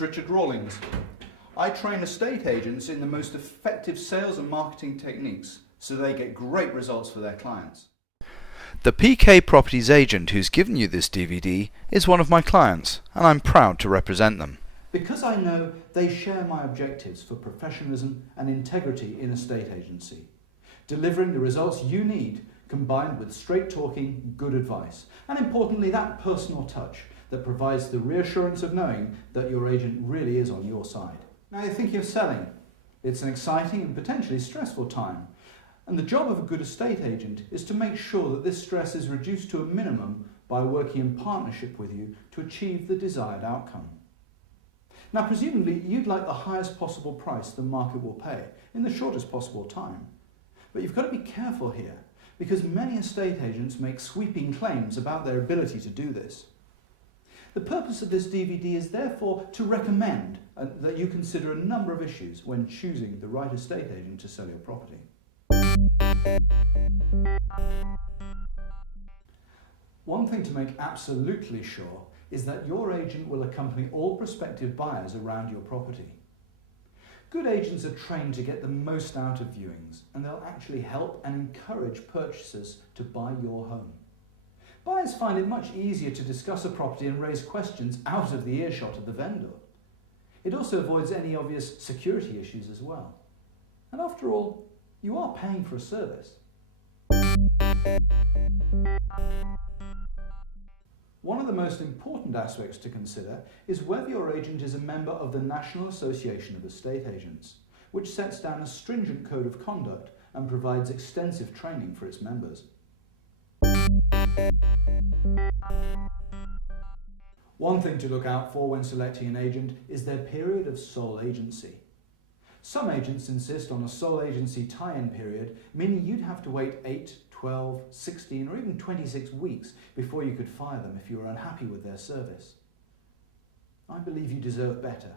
name's Richard Rawlings. I train estate agents in the most effective sales and marketing techniques so they get great results for their clients. The PK Properties agent who's given you this DVD is one of my clients, and I'm proud to represent them. Because I know they share my objectives for professionalism and integrity in estate agency, delivering the results you need combined with straight talking, good advice, and importantly that personal touch that provides the reassurance of knowing that your agent really is on your side. Now you're thinking of selling. It's an exciting and potentially stressful time, and the job of a good estate agent is to make sure that this stress is reduced to a minimum by working in partnership with you to achieve the desired outcome. Now presumably you'd like the highest possible price the market will pay in the shortest possible time, but you've got to be careful here because many estate agents make sweeping claims about their ability to do this. The purpose of this DVD is therefore to recommend that you consider a number of issues when choosing the right estate agent to sell your property. One thing to make absolutely sure is that your agent will accompany all prospective buyers around your property. Good agents are trained to get the most out of viewings, and they'll actually help and encourage purchasers to buy your home. Buyers find it much easier to discuss a property and raise questions out of the earshot of the vendor. It also avoids any obvious security issues as well. And after all, you are paying for a service. One of the most important aspects to consider is whether your agent is a member of the National Association of Estate Agents, which sets down a stringent code of conduct and provides extensive training for its members. One thing to look out for when selecting an agent is their period of sole agency. Some agents insist on a sole agency tie-in period, meaning you'd have to wait 8, 12, 16 or even 26 weeks before you could fire them if you were unhappy with their service. I believe you deserve better,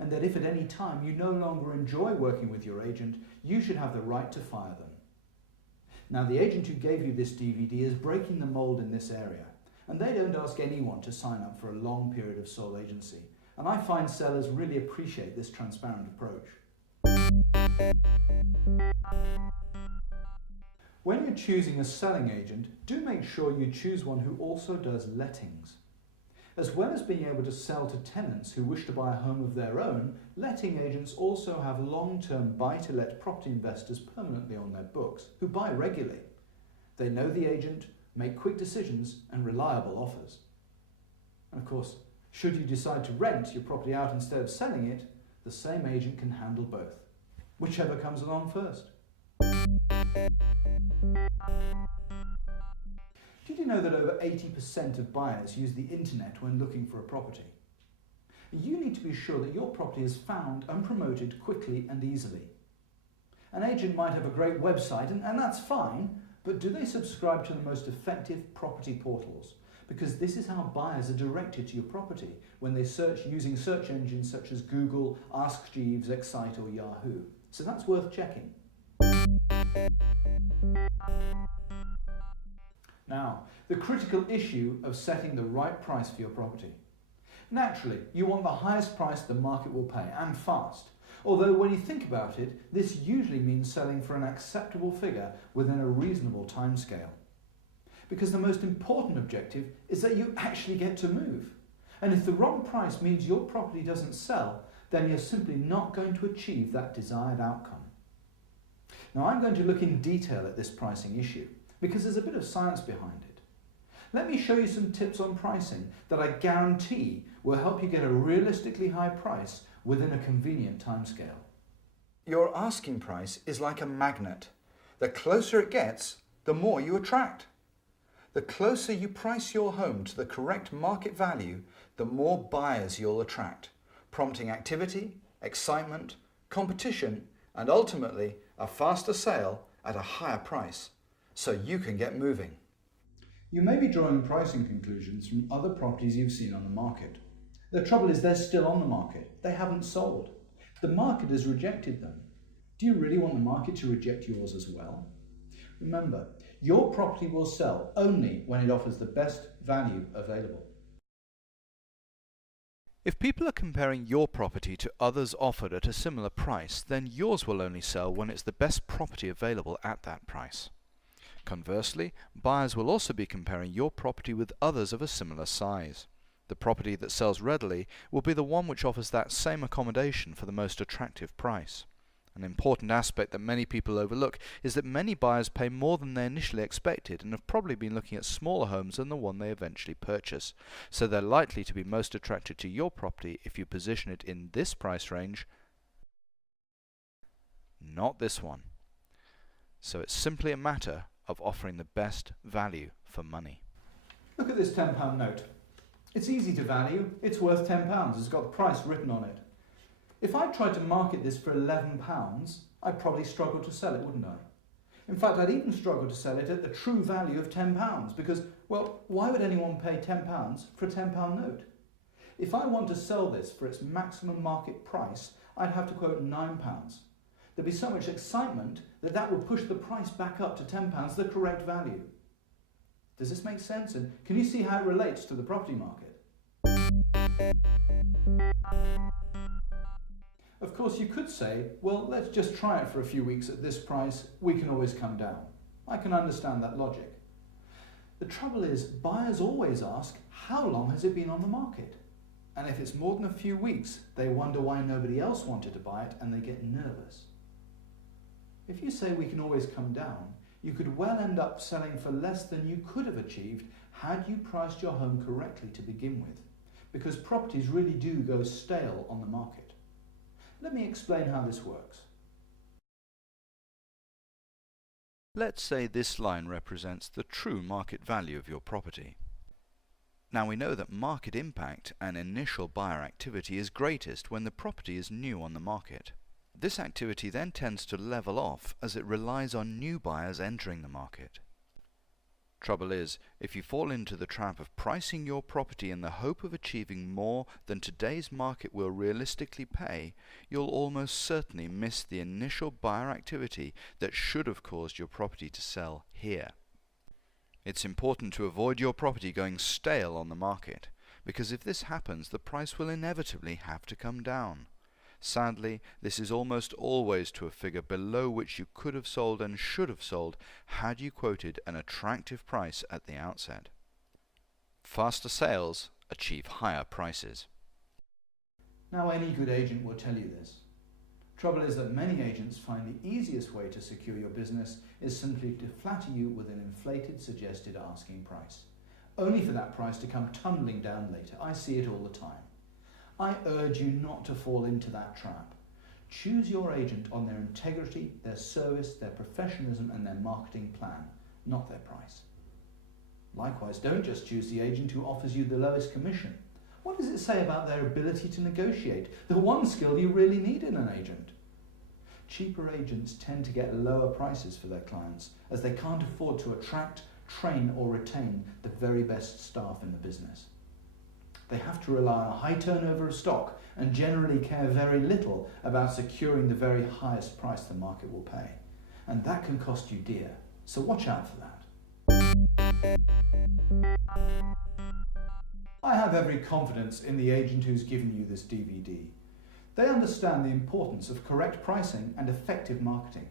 and that if at any time you no longer enjoy working with your agent, you should have the right to fire them. Now the agent who gave you this DVD is breaking the mould in this area, and they don't ask anyone to sign up for a long period of sole agency, and I find sellers really appreciate this transparent approach. When you're choosing a selling agent, do make sure you choose one who also does lettings. As well as being able to sell to tenants who wish to buy a home of their own, letting agents also have long-term buy-to-let property investors permanently on their books who buy regularly. They know the agent, make quick decisions and reliable offers. And of course, should you decide to rent your property out instead of selling it, the same agent can handle both, whichever comes along first. Did you know that over 80% of buyers use the internet when looking for a property? You need to be sure that your property is found and promoted quickly and easily. An agent might have a great website and that's fine, but do they subscribe to the most effective property portals? Because this is how buyers are directed to your property when they search using search engines such as Google, Ask Jeeves, Excite or Yahoo. So that's worth checking. Now, the critical issue of setting the right price for your property. Naturally, you want the highest price the market will pay, and fast. Although when you think about it, this usually means selling for an acceptable figure within a reasonable timescale. Because the most important objective is that you actually get to move. And if the wrong price means your property doesn't sell, then you're simply not going to achieve that desired outcome. Now I'm going to look in detail at this pricing issue, because there's a bit of science behind it. Let me show you some tips on pricing that I guarantee will help you get a realistically high price within a convenient timescale. Your asking price is like a magnet. The closer it gets, the more you attract. The closer you price your home to the correct market value, the more buyers you'll attract, prompting activity, excitement, competition, and ultimately a faster sale at a higher price, so you can get moving. You may be drawing pricing conclusions from other properties you've seen on the market. The trouble is they're still on the market. They haven't sold. The market has rejected them. Do you really want the market to reject yours as well? Remember, your property will sell only when it offers the best value available. If people are comparing your property to others offered at a similar price, then yours will only sell when it's the best property available at that price. Conversely, buyers will also be comparing your property with others of a similar size. The property that sells readily will be the one which offers that same accommodation for the most attractive price. An important aspect that many people overlook is that many buyers pay more than they initially expected and have probably been looking at smaller homes than the one they eventually purchase, so they're likely to be most attracted to your property if you position it in this price range, not this one. So it's simply a matter of offering the best value for money. Look at this £10 note. It's easy to value. It's worth £10. It's got the price written on it. If I tried to market this for £11, I'd probably struggle to sell it, wouldn't I? In fact, I'd even struggle to sell it at the true value of £10 because, well, why would anyone pay £10 for a £10 note? If I want to sell this for its maximum market price, I'd have to quote £9. There'd be so much excitement that would push the price back up to £10, the correct value. Does this make sense? And can you see how it relates to the property market? Of course, you could say, well, let's just try it for a few weeks at this price. We can always come down. I can understand that logic. The trouble is, buyers always ask, how long has it been on the market? And if it's more than a few weeks, they wonder why nobody else wanted to buy it and they get nervous. If you say we can always come down, you could well end up selling for less than you could have achieved had you priced your home correctly to begin with, because properties really do go stale on the market. Let me explain how this works. Let's say this line represents the true market value of your property. Now we know that market impact and initial buyer activity is greatest when the property is new on the market. This activity then tends to level off as it relies on new buyers entering the market. Trouble is, if you fall into the trap of pricing your property in the hope of achieving more than today's market will realistically pay, you'll almost certainly miss the initial buyer activity that should have caused your property to sell here. It's important to avoid your property going stale on the market, because if this happens, the price will inevitably have to come down. Sadly, this is almost always to a figure below which you could have sold and should have sold had you quoted an attractive price at the outset. Faster sales achieve higher prices. Now, any good agent will tell you this. Trouble is that many agents find the easiest way to secure your business is simply to flatter you with an inflated suggested asking price, only for that price to come tumbling down later. I see it all the time. I urge you not to fall into that trap. Choose your agent on their integrity, their service, their professionalism and their marketing plan, not their price. Likewise, don't just choose the agent who offers you the lowest commission. What does it say about their ability to negotiate, the one skill you really need in an agent? Cheaper agents tend to get lower prices for their clients as they can't afford to attract, train or retain the very best staff in the business. They have to rely on a high turnover of stock and generally care very little about securing the very highest price the market will pay. And that can cost you dear, so watch out for that. I have every confidence in the agent who's given you this DVD. They understand the importance of correct pricing and effective marketing.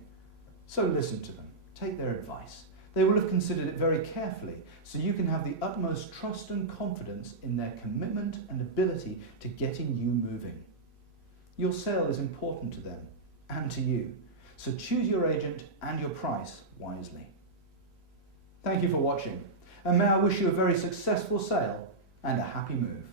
So listen to them, take their advice. They will have considered it very carefully, so you can have the utmost trust and confidence in their commitment and ability to getting you moving. Your sale is important to them and to you, so choose your agent and your price wisely. Thank you for watching, and may I wish you a very successful sale and a happy move.